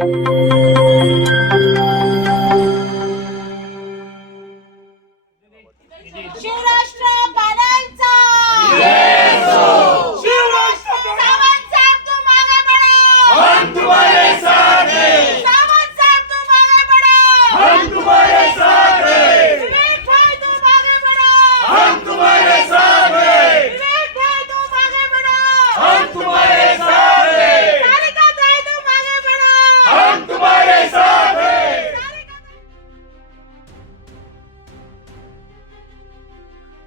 शिवराष्ट्र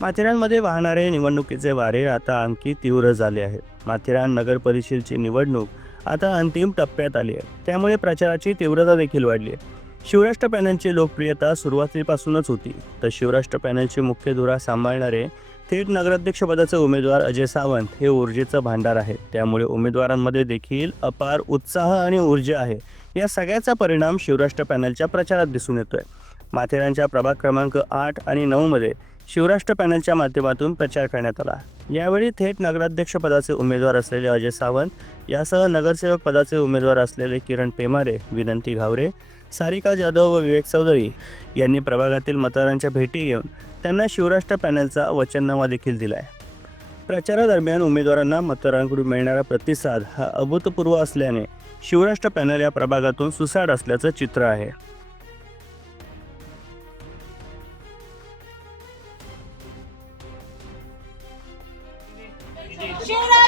माथेरानमध्ये वाहणारे निवडणुकीचे वारे आता आणखी तीव्र झाले आहेत. माथेरान नगर परिषदेची निवडणूक आता अंतिम टप्प्यात आली आहे. त्यामुळे प्रचाराची तीव्रता देखील वाढली आहे. शिवराष्ट्र पॅनलची लोकप्रियता सुरुवातीपासूनच होती. तर शिवराष्ट्र पॅनलची मुख्य धुरा सांभाळणारे थेट नगराध्यक्षपदाचे उमेदवार अजय सावंत हे ऊर्जेचं भांडार आहे. त्यामुळे उमेदवारांमध्ये देखील अपार उत्साह आणि ऊर्जा आहे. या सगळ्याचा परिणाम शिवराष्ट्र पॅनलच्या प्रचारात दिसून येतोय. माथेरानच्या प्रभाग क्रमांक आठ आणि नऊमध्ये शिवराष्ट्र पॅनलच्या माध्यमातून प्रचार करण्यात आला. यावेळी थेट नगराध्यक्ष पदाचे उमेदवार असलेले अजय सावंत यासह नगरसेवक पदाचे उमेदवार असलेले किरण पेमारे विनंती घावरे सारिका जाधव व विवेक चौधरी यांनी प्रभागातील मतदारांच्या भेटी घेऊन त्यांना शिवराष्ट्र पॅनलचा वचननामा देखील दिला आहे प्रचारादरम्यान उमेदवारांना मतदारांकडून मिळणारा प्रतिसाद हा अभूतपूर्व असल्याने शिवराष्ट्र पॅनल या प्रभागातून सुसाट असल्याचं चित्र आहे. সেরা